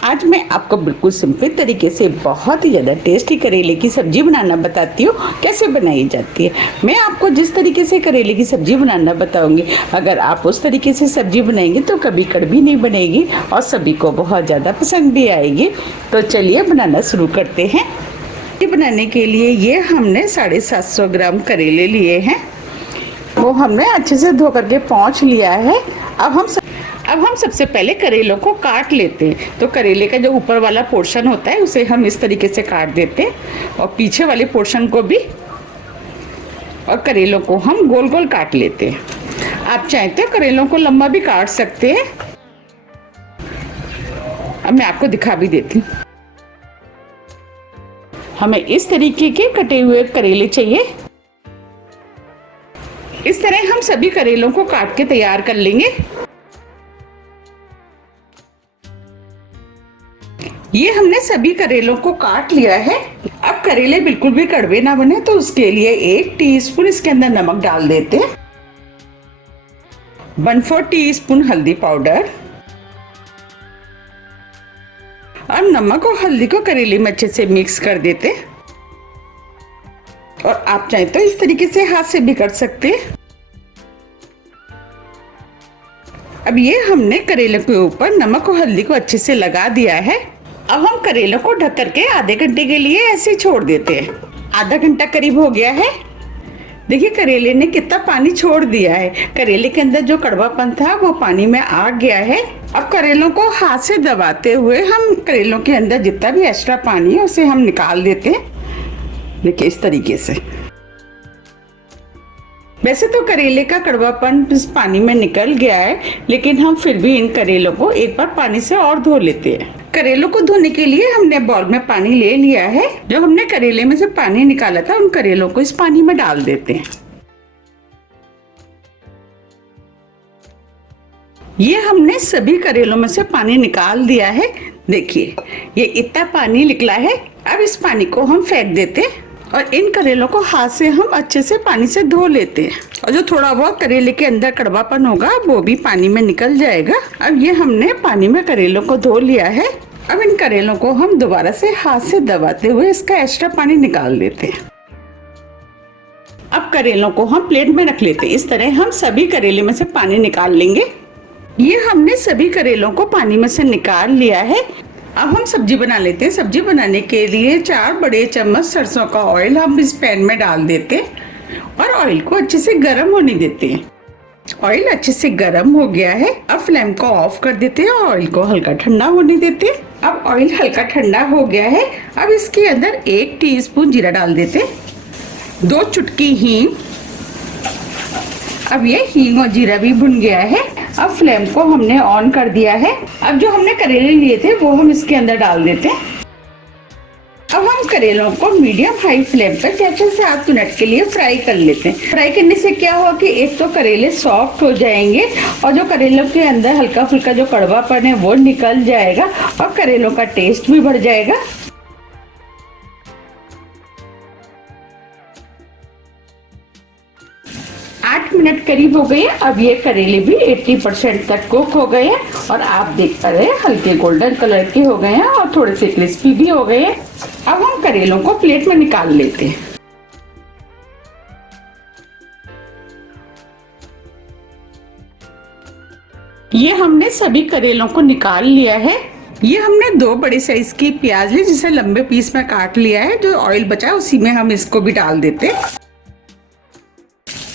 आज मैं आपको बिल्कुल सिंपल तरीके से बहुत ही ज़्यादा टेस्टी करेले की सब्जी बनाना बताती हूँ कैसे बनाई जाती है। मैं आपको जिस तरीके से करेले की सब्जी बनाना बताऊंगी, अगर आप उस तरीके से सब्जी बनाएंगे तो कभी कड़वी नहीं बनेगी और सभी को बहुत ज़्यादा पसंद भी आएगी। तो चलिए बनाना शुरू करते हैं। ये बनाने के लिए ये हमने 750 ग्राम करेले लिए हैं। वो हमने अच्छे से धो करके पोंछ लिया है। अब हम सबसे पहले करेलों को काट लेते हैं। तो करेले का जो ऊपर वाला पोर्शन होता है उसे हम इस तरीके से काट देते हैं और पीछे वाले पोर्शन को भी, और करेलों को हम गोल गोल काट लेते हैं। आप चाहते हो करेलों को लंबा भी काट सकते हैं। अब मैं आपको दिखा भी देती हूँ। हमें इस तरीके के कटे हुए करेले चाहिए। इस तरह हम सभी करेलों को काट के तैयार कर लेंगे। ये हमने सभी करेलों को काट लिया है। अब करेले बिल्कुल भी कड़वे ना बने तो उसके लिए 1 टीस्पून इसके अंदर नमक डाल देते हैं, 1/4 टीस्पून हल्दी पाउडर। अब नमक और हल्दी को करेले में अच्छे से मिक्स कर देते हैं, और आप चाहे तो इस तरीके से हाथ से भी कर सकते हैं। अब ये हमने करेले के ऊपर नमक और हल्दी को अच्छे से लगा दिया है। अब हम करेलों को ढक करके आधे घंटे के लिए ऐसे ही छोड़ देते हैं। आधा घंटा करीब हो गया है। देखिए करेले ने कितना पानी छोड़ दिया है। करेले के अंदर जो कड़वापन था वो पानी में आ गया है। अब करेलों को हाथ से दबाते हुए हम करेलों के अंदर जितना भी एक्स्ट्रा पानी है उसे हम निकाल देते हैं। देखिए इस तरीके से। वैसे तो करेले का कड़वापन इस पानी में निकल गया है, लेकिन हम फिर भी इन करेलों को एक बार पानी से और धो लेते हैं। करेलों को धोने के लिए हमने बाउल में पानी ले लिया है। जो हमने करेले में से पानी निकाला था उन करेलों को इस पानी में डाल देते हैं। ये हमने सभी करेलों में से पानी निकाल दिया है। देखिए ये इतना पानी निकला है। अब इस पानी को हम फेंक देते हैं और इन करेलों को हाथ से हम अच्छे से पानी से धो लेते हैं, और जो थोड़ा बहुत करेले के अंदर कड़वापन होगा वो भी पानी में निकल जाएगा। अब ये हमने पानी में करेलों को धो लिया है। अब इन करेलों को हम दोबारा से हाथ से दबाते हुए इसका एक्स्ट्रा पानी निकाल देते हैं। अब करेलों को हम प्लेट में रख लेते हैं। इस तरह हम सभी करेले में से पानी निकाल लेंगे। ये हमने सभी करेलों को पानी में से निकाल लिया है। अब हम सब्जी बना लेते हैं। सब्जी बनाने के लिए 4 बड़े चम्मच सरसों का ऑयल हम इस पैन में डाल देते हैं और ऑयल को अच्छे से गर्म होने देते हैं। ऑयल अच्छे से गर्म हो गया है। अब फ्लेम को ऑफ कर देते हैं और ऑयल को हल्का ठंडा होने देते हैं। अब ऑयल हल्का ठंडा हो गया है। अब इसके अंदर 1 टीस्पून जीरा डाल देते हैं, 2 चुटकी हींग। अब ये हींग और जीरा भी भुन गया है। अब फ्लेम को हमने ऑन कर दिया है। अब जो हमने करेले लिए थे वो हम इसके अंदर डाल देते हैं। अब हम करेलों को मीडियम हाई फ्लेम पर 6 से 7 मिनट के लिए फ्राई कर लेते हैं। फ्राई करने से क्या हुआ कि एक तो करेले सॉफ्ट हो जाएंगे और जो करेलों के अंदर हल्का फुल्का जो कड़वापन है वो निकल जाएगा और करेलों का टेस्ट भी बढ़ जाएगा। मिनट करीब हो गए। अब ये करेले भी 80% तक कुक हो गए हैं और आप देख पा रहे हैं हल्के गोल्डन कलर के हो गए हैं और थोड़े से क्रिस्पी भी हो गए हैं। अब हम करेलों को प्लेट में निकाल लेते हैं। ये हमने सभी करेलों को निकाल लिया है। ये हमने 2 बड़े साइज की प्याज ली जिसे लंबे पीस में काट लिया है। जो ऑयल बचा है उसी में हम इसको भी डाल देते हैं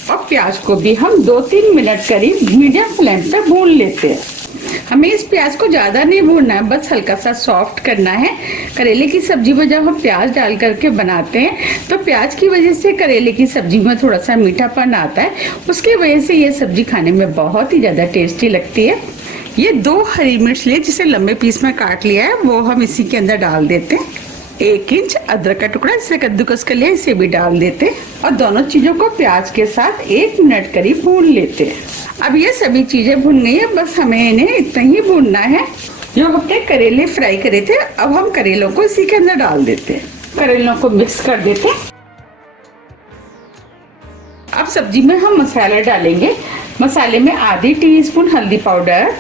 और प्याज को भी हम 2-3 मिनट करीब मीडियम फ्लेम पे भून लेते हैं। हमें इस प्याज को ज्यादा नहीं भूनना है, बस हल्का सा सॉफ्ट करना है। करेले की सब्जी में जब हम प्याज डाल करके बनाते हैं तो प्याज की वजह से करेले की सब्जी में थोड़ा सा मीठापन आता है। उसकी वजह से ये सब्जी खाने में बहुत ही ज्यादा टेस्टी लगती है। ये 2 हरी मिर्च लिए जिसे लंबे पीस में काट लिया है वो हम इसी के अंदर डाल देते हैं। 1 इंच अदरक का टुकड़ा जिसे कद्दूकस कर लिया इसे भी डाल देते और दोनों चीजों को प्याज के साथ 1 मिनट करीब भून लेते हैं। अब ये सभी चीजें भून गई है, बस हमें इन्हें इतना ही भूनना है। जो हमने करेले फ्राई करे थे अब हम करेलों को इसी के अंदर डाल देते हैं। करेलों को मिक्स कर देते हैं। अब सब्जी में हम मसाला डालेंगे। मसाले में आधी टीस्पून हल्दी पाउडर,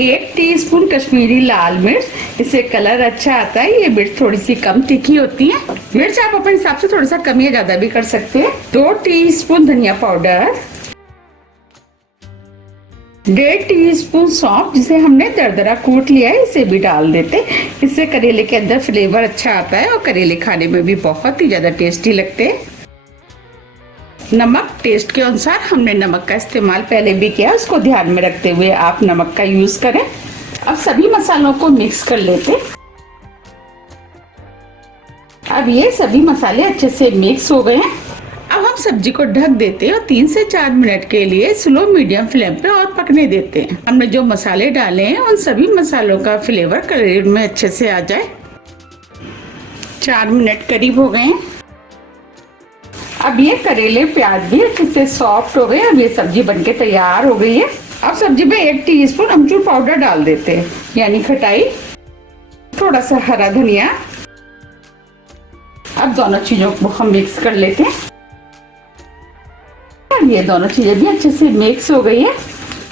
1 टीस्पून कश्मीरी लाल मिर्च, इससे कलर अच्छा आता है। ये मिर्च थोड़ी सी कम तीखी होती है। मिर्च आप अपने हिसाब से थोड़ा सा कम या ज्यादा भी कर सकते हैं। 2 टीस्पून धनिया पाउडर, 1.5 टीस्पून सौंफ जिसे हमने दरदरा कूट लिया है, इसे भी डाल देते। इससे करेले के अंदर फ्लेवर अच्छा आता है और करेले खाने में भी बहुत ही ज्यादा टेस्टी लगते हैं। नमक टेस्ट के अनुसार, हमने नमक का इस्तेमाल पहले भी किया, उसको ध्यान में रखते हुए आप नमक का यूज करें। अब सभी मसालों को मिक्स कर लेते। अब ये सभी मसाले अच्छे से मिक्स हो गए हैं। अब हम सब्जी को ढक देते हैं और 3 से 4 मिनट के लिए स्लो मीडियम फ्लेम पे और पकने देते हैं। हमने जो मसाले डाले हैं उन सभी मसालों का फ्लेवर करेले में अच्छे से आ जाए। 4 मिनट करीब हो गए हैं। अब ये करेले प्याज भी अच्छे से सॉफ्ट हो गए। अब ये सब्जी बनके तैयार हो गई है। अब सब्जी में 1 टीस्पून अमचूर पाउडर डाल देते हैं, यानी खटाई, थोड़ा सा हरा धनिया। अब दोनों चीजों को हम मिक्स कर लेते हैं। ये दोनों चीजें भी अच्छे से मिक्स हो गई है।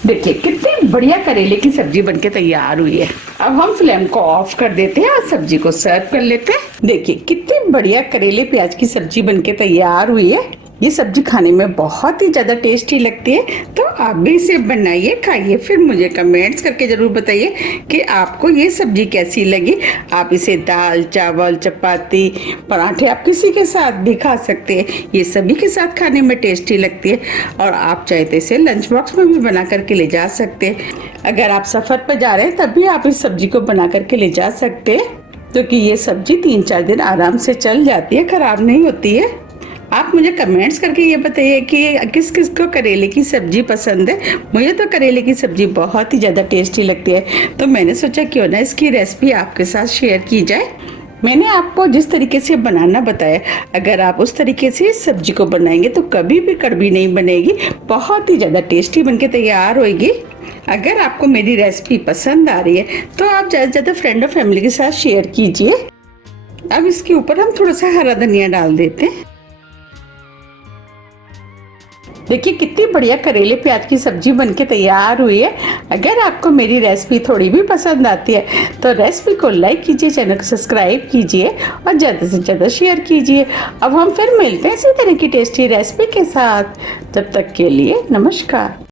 देखिए कितनी बढ़िया करेले की सब्जी बनके तैयार हुई है। अब हम फ्लेम को ऑफ कर देते हैं और सब्जी को सर्व कर लेते हैं। देखिए कितनी बढ़िया करेले प्याज की सब्जी बनके तैयार हुई है। ये सब्जी खाने में बहुत ही ज्यादा टेस्टी लगती है। तो आप भी इसे बनाइए, खाइए, फिर मुझे कमेंट्स करके जरूर बताइए कि आपको ये सब्जी कैसी लगी। आप इसे दाल, चावल, चपाती, पराठे, आप किसी के साथ भी खा सकते हैं। ये सभी के साथ खाने में टेस्टी लगती है और आप चाहे तो इसे लंच बॉक्स में भी बना करके ले जा सकते हैं। अगर आप सफर पर जा रहे हैं तब भी आप इस सब्जी को बना करके ले जा सकते हैं, क्योंकि ये सब्जी 3-4 दिन आराम से चल जाती है, खराब नहीं होती है। आप मुझे कमेंट्स करके ये बताइए कि किस किस को करेले की सब्जी पसंद है। मुझे तो करेले की सब्जी बहुत ही ज़्यादा टेस्टी लगती है, तो मैंने सोचा क्यों ना इसकी रेसिपी आपके साथ शेयर की जाए। मैंने आपको जिस तरीके से बनाना बताया, अगर आप उस तरीके से इस सब्जी को बनाएंगे तो कभी भी कड़वी नहीं बनेगी, बहुत ही ज़्यादा टेस्टी बनके तैयार होगी। अगर आपको मेरी रेसिपी पसंद आ रही है तो आप ज़्यादा से ज़्यादा फ्रेंड और फैमिली के साथ शेयर कीजिए। अब इसके ऊपर हम थोड़ा सा हरा धनिया डाल देते हैं। देखिए कितनी बढ़िया करेले प्याज की सब्जी बनके तैयार हुई है। अगर आपको मेरी रेसिपी थोड़ी भी पसंद आती है तो रेसिपी को लाइक कीजिए, चैनल को सब्सक्राइब कीजिए और ज़्यादा से ज़्यादा शेयर कीजिए। अब हम फिर मिलते हैं इसी तरह की टेस्टी रेसिपी के साथ। तब तक के लिए नमस्कार।